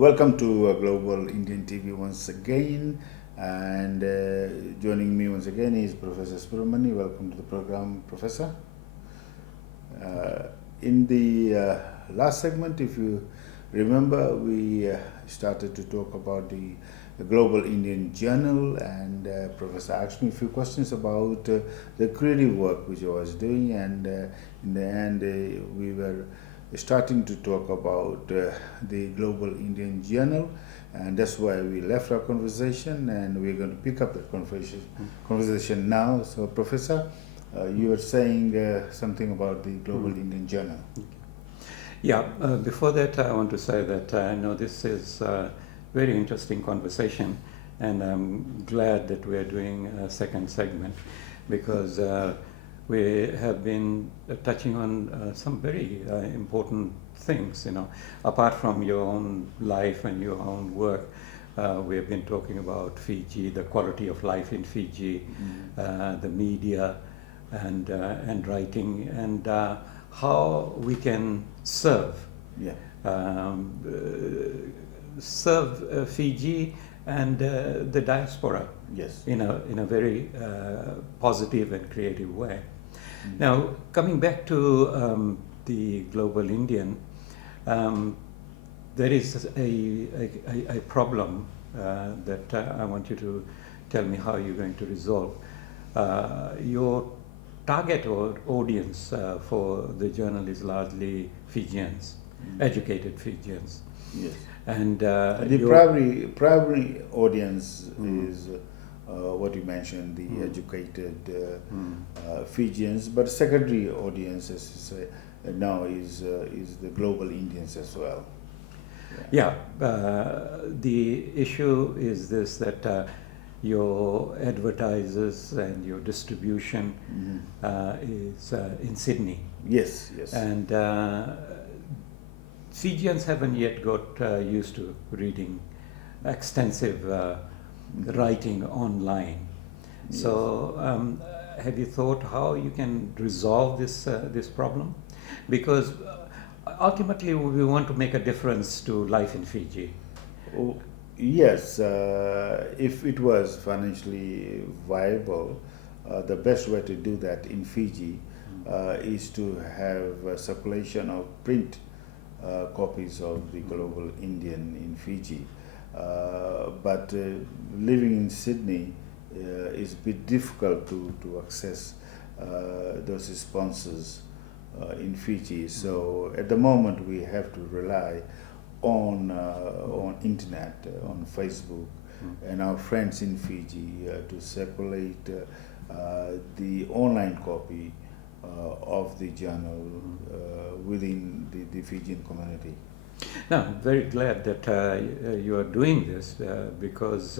Welcome to Global Indian TV once again, and joining me once again is Professor Subramani. Welcome to the program, Professor. In the last segment, if you remember, we started to talk about the Global Indian Journal, and Professor asked me a few questions about the creative work which I was doing, and in the end, we were starting to talk about the Global Indian Journal, and that's why we left our conversation, and we're going to pick up the conversation now. So, Professor, you were saying something about the Global Indian Journal. Yeah, before that, I want to say that I know this is a very interesting conversation, and I'm glad that we are doing a second segment, because we have been touching on some very important things, apart from your own life and your own work. We have been talking about Fiji, the quality of life in Fiji, the media, and writing, and how we can serve Fiji and the diaspora, Yes. in a very positive and creative way. Now, coming back to the Global Indian, there is a problem that I want you to tell me how you're going to resolve. Your target audience for the journal is largely Fijians, educated Fijians. Yes. And the primary audience is what you mentioned, the educated Fijians, but secondary audience, as you say, now is the global Indians as well. Yeah, the issue is this, that your advertisers and your distribution is in Sydney. Yes, yes. And Fijians haven't yet got used to reading extensive writing online. Yes. So have you thought how you can resolve this problem? Because ultimately we want to make a difference to life in Fiji. Oh, yes, if it was financially viable, the best way to do that in Fiji is to have a circulation of print copies of the Global Indian in Fiji. But living in Sydney is a bit difficult to access those sponsors in Fiji. So at the moment we have to rely on internet, on Facebook, and our friends in Fiji to circulate the online copy of the journal within the Fijian community. Now, I'm very glad that you are doing this, because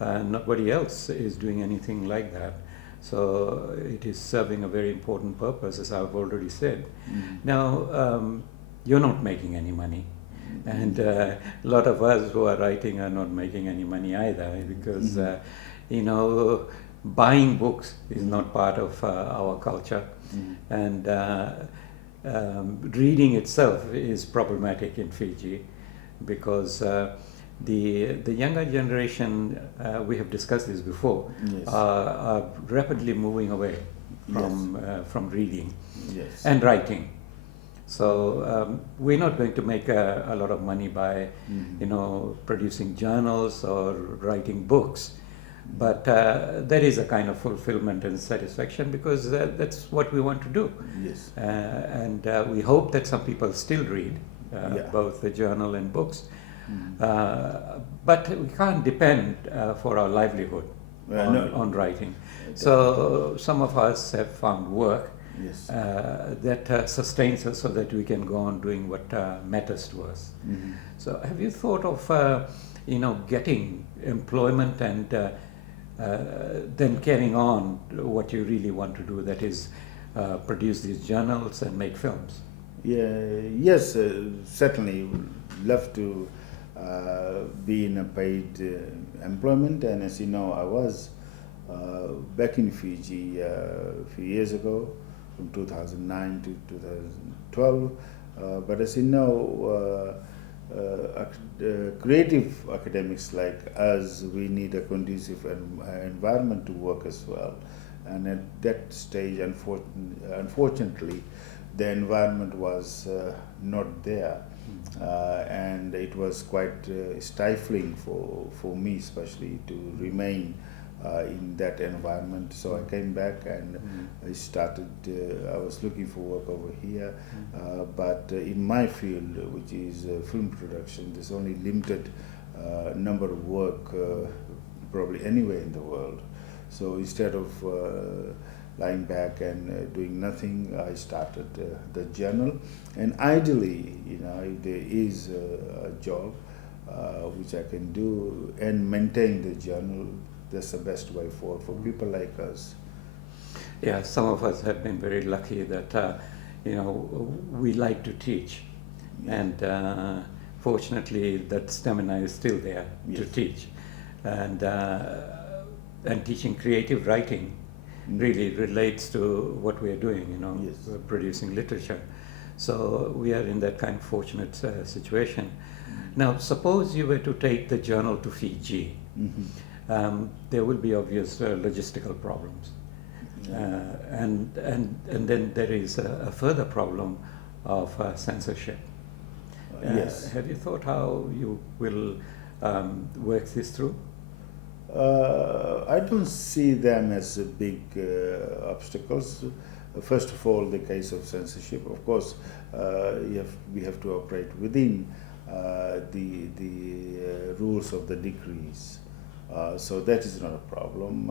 nobody else is doing anything like that. So it is serving a very important purpose, as I've already said. Now, you're not making any money, and a lot of us who are writing are not making any money either, because buying books is not part of our culture, and reading itself is problematic in Fiji, because the younger generation, we have discussed this before, Yes. Are rapidly moving away from reading Yes. and writing. So we're not going to make a lot of money by producing journals or writing books, but there is a kind of fulfillment and satisfaction, because that's what we want to do. Yes. And we hope that some people still read both the journal and books. But we can't depend for our livelihood on writing. So some of us have found work Yes. that sustains us, so that we can go on doing what matters to us. So have you thought of getting employment and then carrying on what you really want to do, that is produce these journals and make films? Yes, certainly love to be in a paid employment, and as you know, I was back in Fiji a few years ago, from 2009 to 2012. But as you know, creative academics like us, we need a conducive environment to work as well. And at that stage, unfortunately, the environment was not there. And it was quite stifling for me, especially, to remain in that environment. So I came back and I started, I was looking for work over here, but in my field, which is film production, there's only limited number of work probably anywhere in the world. So instead of lying back and doing nothing, I started the journal. And ideally, if there is a job which I can do and maintain the journal, that's the best way forward for people like us. Yeah, some of us have been very lucky that we like to teach, and fortunately that stamina is still there to teach, and teaching creative writing really relates to what we are doing. We're producing literature, so we are in that kind of fortunate situation. Now, suppose you were to take the journal to Fiji. There will be obvious logistical problems. And then there is a further problem of censorship. Yes. Have you thought how you will work this through? I don't see them as big obstacles. First of all, the case of censorship. Of course, we have to operate within the rules of the decrees. So that is not a problem.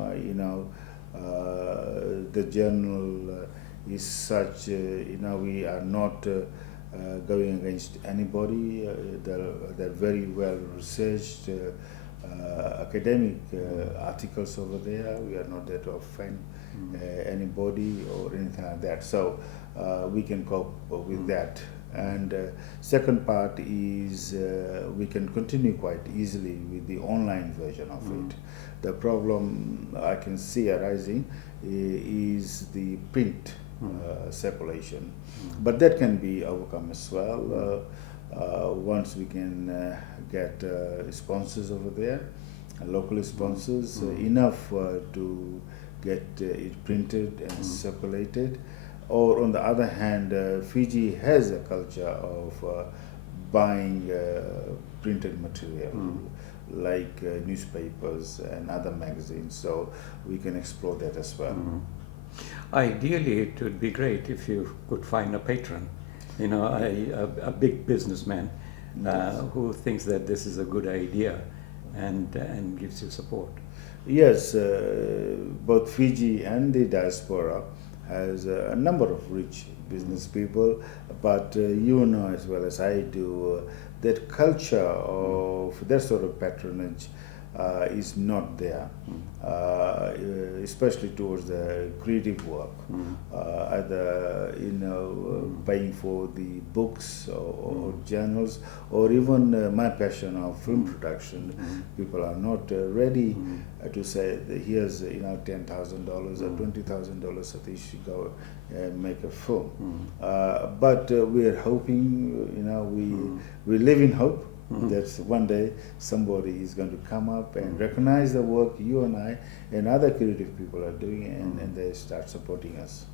The journal is such, we are not going against anybody. They're very well researched academic articles over there. We are not there to offend anybody or anything like that. So we can cope with that. And second part is we can continue quite easily with the online version of it. The problem I can see arising is the print circulation, but that can be overcome as well once we can get sponsors over there, local sponsors, enough to get it printed and circulated. Or on the other hand, Fiji has a culture of buying printed material like newspapers and other magazines, so we can explore that as well. Ideally, it would be great if you could find a patron, a big businessman who thinks that this is a good idea and gives you support. Yes, both Fiji and the diaspora has a number of rich business people, but you know as well as I do that culture of that sort of patronage is not there, especially towards the creative work, either buying for the books or journals, or even my passion of film production. People are not ready to say that here's $10,000 or $20,000, Satish, go make a film. But we are hoping, we live in hope. That one day somebody is going to come up and recognize the work you and I and other creative people are doing, and they start supporting us.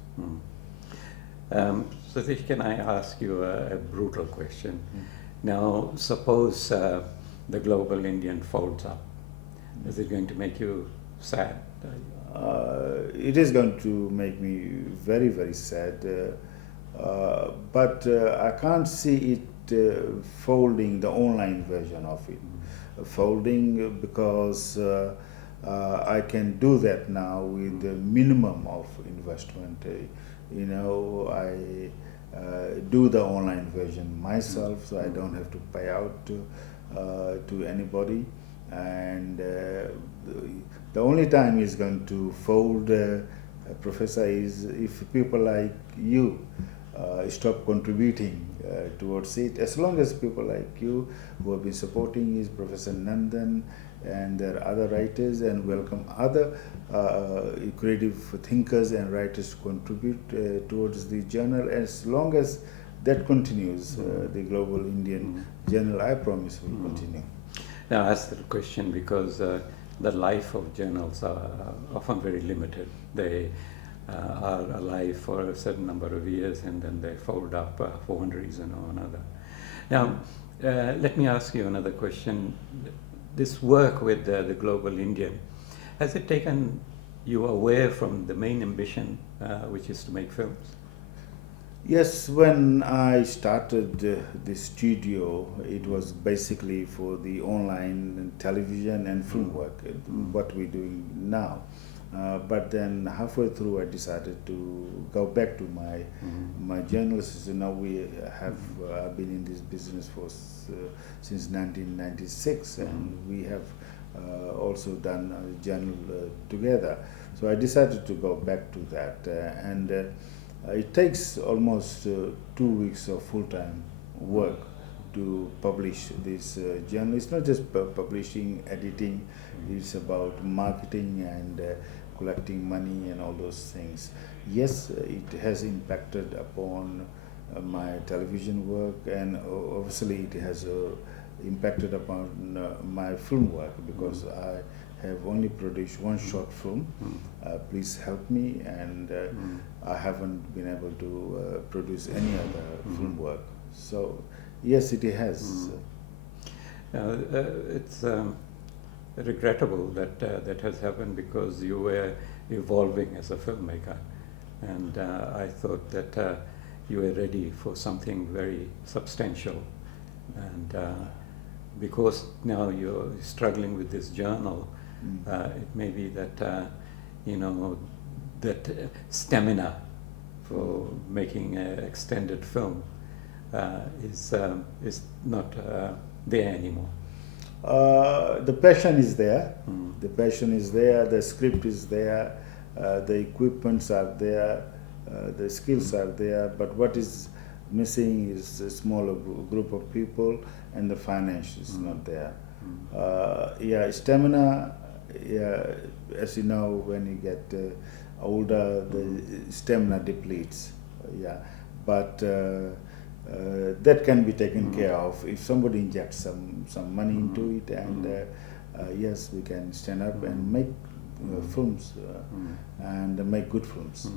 Satish, can I ask you a brutal question? Now, suppose the Global Indian folds up. Is it going to make you sad? It is going to make me very, very sad, but I can't see it folding the online version of it. Folding because I can do that now with the minimum of investment. I do the online version myself, so I don't have to pay out to anybody. And the only time is going to fold, Professor, is if people like you stop contributing towards it. As long as people like you who have been supporting is Professor Nandan, and there are other writers, and welcome other creative thinkers and writers to contribute towards the journal. As long as that continues. The Global Indian Journal, I promise, will continue. Now, I asked the question because the life of journals are often very limited. They are alive for a certain number of years and then they fold up for one reason or another. Now, let me ask you another question. This work with the Global Indian, has it taken you away from the main ambition, which is to make films? Yes, when I started the studio, it was basically for the online television and film work, what we're doing now. But then halfway through, I decided to go back to my journalists. You know, we have been in this business for since 1996, and we have also done a journal together. So I decided to go back to that, and it takes almost 2 weeks of full-time work to publish this journal. It's not just publishing, editing. It's about marketing and collecting money and all those things. Yes, it has impacted upon my television work, and obviously it has impacted upon my film work, because I have only produced one short film, Please Help Me, and I haven't been able to produce any other film work. So yes, it has. It's regrettable that that has happened, because you were evolving as a filmmaker, and I thought that you were ready for something very substantial, and because now you're struggling with this journal, it may be that you know, that stamina for making an extended film is not there anymore. The passion is there. The passion is there. The script is there. The equipments are there. The skills are there. But what is missing is a smaller group of people, and the finance is not there. Yeah, stamina. Yeah, as you know, when you get older, the stamina depletes. Yeah, but that can be taken care of if somebody injects some money into it, and yes, we can stand up and make films and make good films.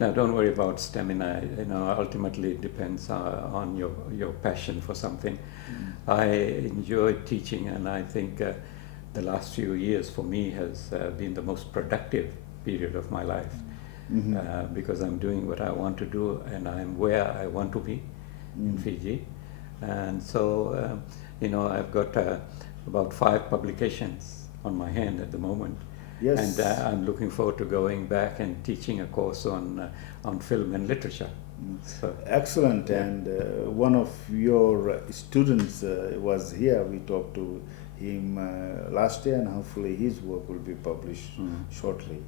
Now, don't worry about stamina. You know, ultimately it depends on your passion for something. I enjoy teaching, and I think the last few years for me has been the most productive period of my life, because I'm doing what I want to do, and I'm where I want to be in Fiji. And so, you know, I've got about 5 publications on my hand at the moment. Yes. And I'm looking forward to going back and teaching a course on film and literature. So, excellent. yeah. And one of your students was here. We talked to him last year, and hopefully his work will be published shortly.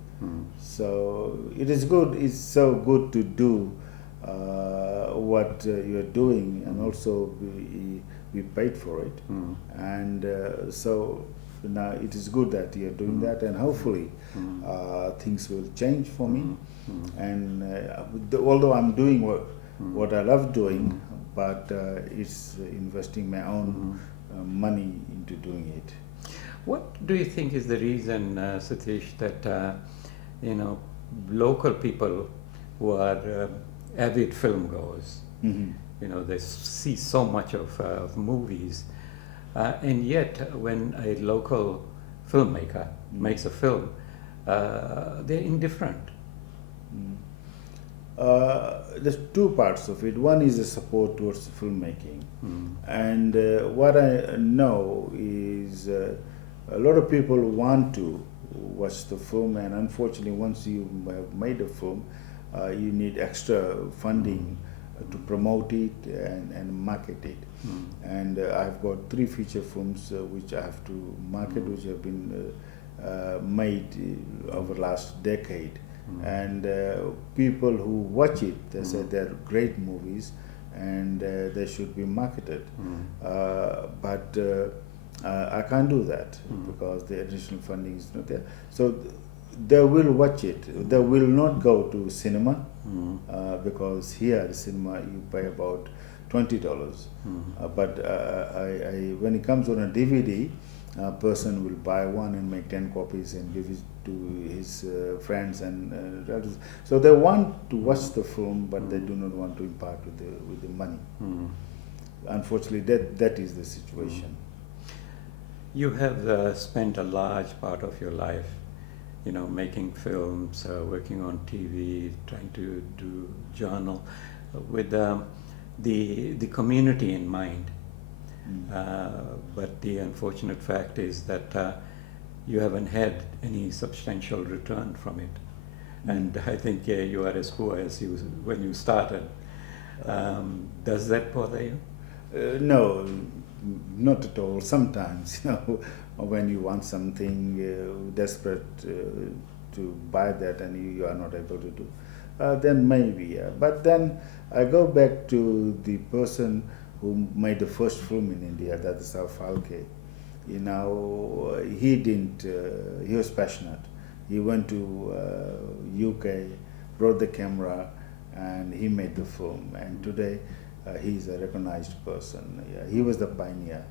So it is good. It's so good to do what you're doing, and also be paid for it. And so now it is good that you're doing that, and hopefully things will change for me. And although I'm doing what I love doing, but it's investing my own money into doing it. what do you think is the reason, Satish, that you know, local people who are avid film goers, you know, they see so much of movies, and yet when a local filmmaker makes a film, they're indifferent? There's 2 parts of it. One is the support towards filmmaking, and what I know is a lot of people want to watch the film, and unfortunately, once you have made a film, you need extra funding to promote it and market it. And I've got 3 feature films which I have to market, which have been made over the last decade. And people who watch it, they say they're great movies, and they should be marketed. But I can't do that because the additional funding is not there. So they will watch it. They will not go to cinema because here the cinema you pay about $20. But when it comes on a DVD, a person will buy one and make 10 copies and give it to his friends and relatives. So they want to watch the film, but they do not want to impart with the money. Unfortunately, that is the situation. You have spent a large part of your life, making films, working on TV, trying to do journal, with the community in mind. But the unfortunate fact is that you haven't had any substantial return from it. And I think you are as poor as you when you started. Does that bother you? No, not at all. Sometimes, when you want something desperate to buy that and you are not able to do, then maybe. But then I go back to the person who made the first film in India, that is Falke. He didn't. He was passionate. He went to UK, brought the camera, and he made the film. And today, he's a recognized person. Yeah, he was the pioneer.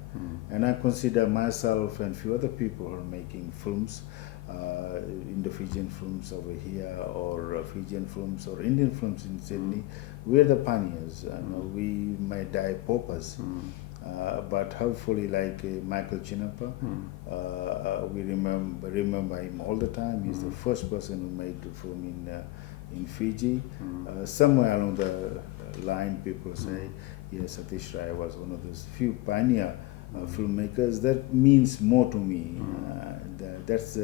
And I consider myself and few other people who are making films, Indo-Fijian films over here, or Fijian films, or Indian films in Sydney. We're the pioneers. We may die paupers, but hopefully, like Michael Chinappa, we remember him all the time. He's the first person who made the film in Fiji. Somewhere along the line, people say, yes, Satish Rai was one of those few pioneer filmmakers. That means more to me. That's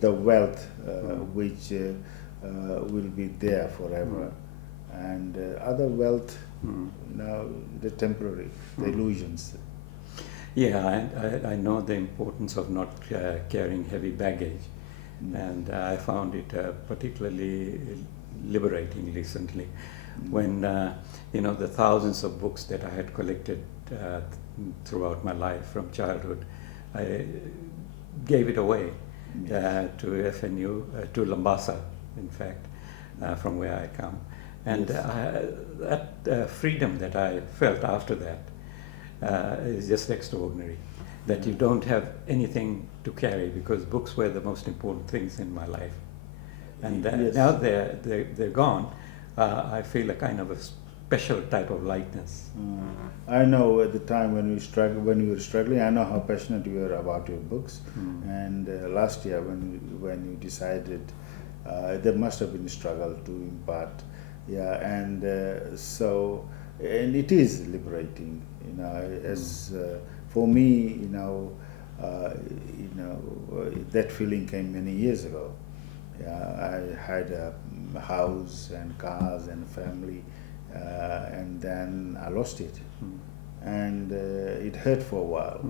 the wealth which will be there forever. And other wealth, the temporary, the illusions. Yeah, I know the importance of not carrying heavy baggage. And I found it particularly liberating recently when, the thousands of books that I had collected throughout my life from childhood, I gave it away to FNU, to Lambasa, in fact, from where I come. And that freedom that I felt after that is just extraordinary. That you don't have anything to carry, because books were the most important things in my life. And now they're gone. I feel a kind of a special type of lightness. I know at the time when you were struggling, I know how passionate you were about your books. And last year when you decided, there must have been a struggle to impart. Yeah, and and it is liberating, as for me, that feeling came many years ago. Yeah, I had a house and cars and family, and then I lost it, and it hurt for a while.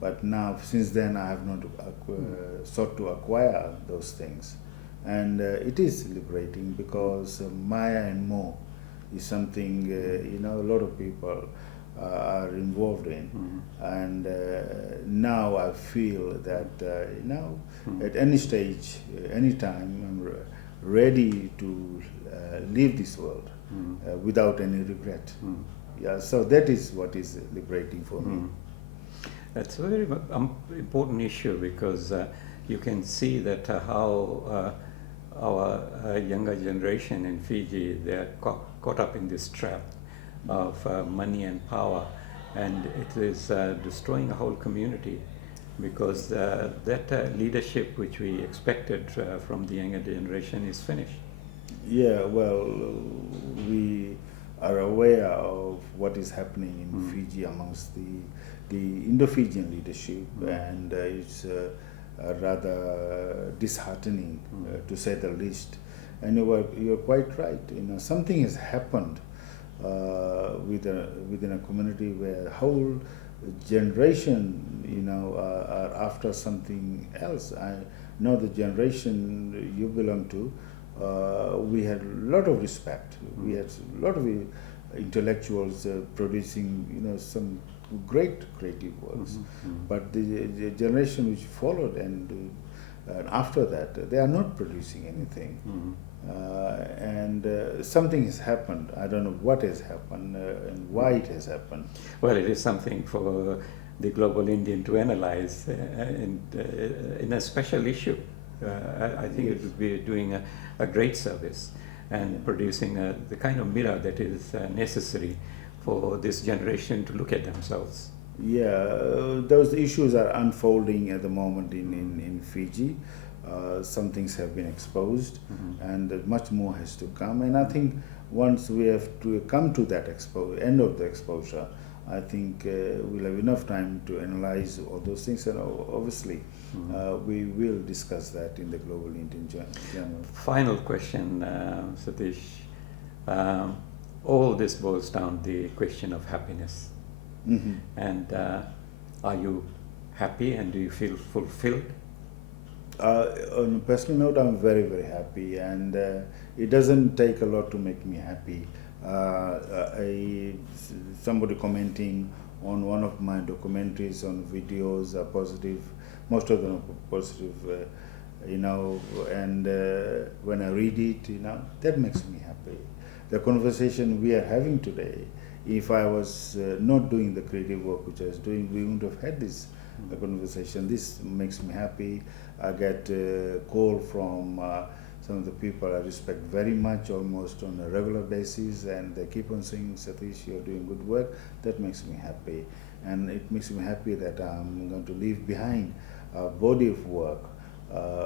But now, since then, I have not sought to acquire those things. And it is liberating, because Maya and Mo is something a lot of people are involved in, and now I feel that at any stage, any time, I'm ready to leave this world without any regret. Yeah, so that is what is liberating for me. That's a very important issue, because you can see that how our younger generation in Fiji, they are caught up in this trap of money and power, and it is destroying a whole community, because that leadership which we expected from the younger generation is finished. Yeah, well, we are aware of what is happening in Fiji amongst the Indo-Fijian leadership, and it's rather disheartening, to say the least. And you're quite right. Something has happened within a community where whole generation, are after something else. I know the generation you belong to. We had a lot of respect. We had a lot of intellectuals producing, some great creative works. But the generation which followed and after that, they are not producing anything. And and something has happened. I don't know what has happened and why it has happened. Well, it is something for the global Indian to analyze in a special issue. I think it would be doing a great service and producing the kind of mirror that is necessary for this generation to look at themselves. Yeah, those issues are unfolding at the moment in Fiji. Some things have been exposed, and much more has to come. And I think once we have to come to that end of the exposure, I think we'll have enough time to analyze all those things. And obviously, we will discuss that in the Global Indian Journal. Final question, Satish. All this boils down to the question of happiness. And are you happy and do you feel fulfilled? On a personal note, I'm very, very happy, and it doesn't take a lot to make me happy. Somebody commenting on one of my documentaries on videos are positive, most of them are positive, and when I read it, that makes me happy. The conversation we are having today, if I was not doing the creative work which I was doing, we wouldn't have had this conversation. This makes me happy. I get a call from some of the people I respect very much, almost on a regular basis, and they keep on saying, Satish, you're doing good work. That makes me happy. And it makes me happy that I'm going to leave behind a body of work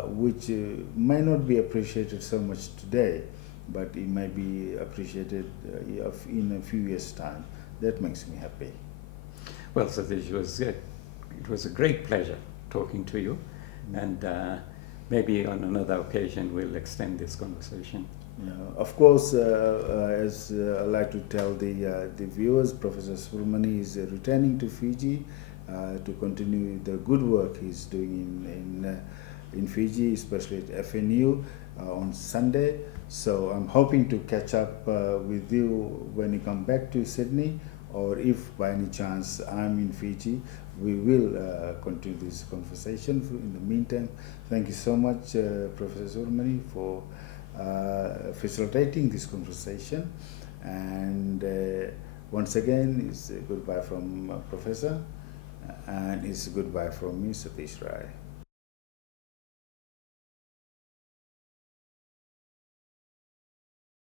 which may not be appreciated so much today, but it may be appreciated in a few years' time. That makes me happy. Well, Satish, it was a great pleasure talking to you, and maybe on another occasion we'll extend this conversation. Yeah, of course, as I like to tell the viewers, Professor Subramani is returning to Fiji to continue the good work he's doing in Fiji, especially at FNU on Sunday. So I'm hoping to catch up with you when you come back to Sydney, or if by any chance I'm in Fiji, we will continue this conversation. In the meantime, thank you so much, Professor Subramani, for facilitating this conversation. And once again, it's a goodbye from Professor, and it's a goodbye from me, Satish Rai.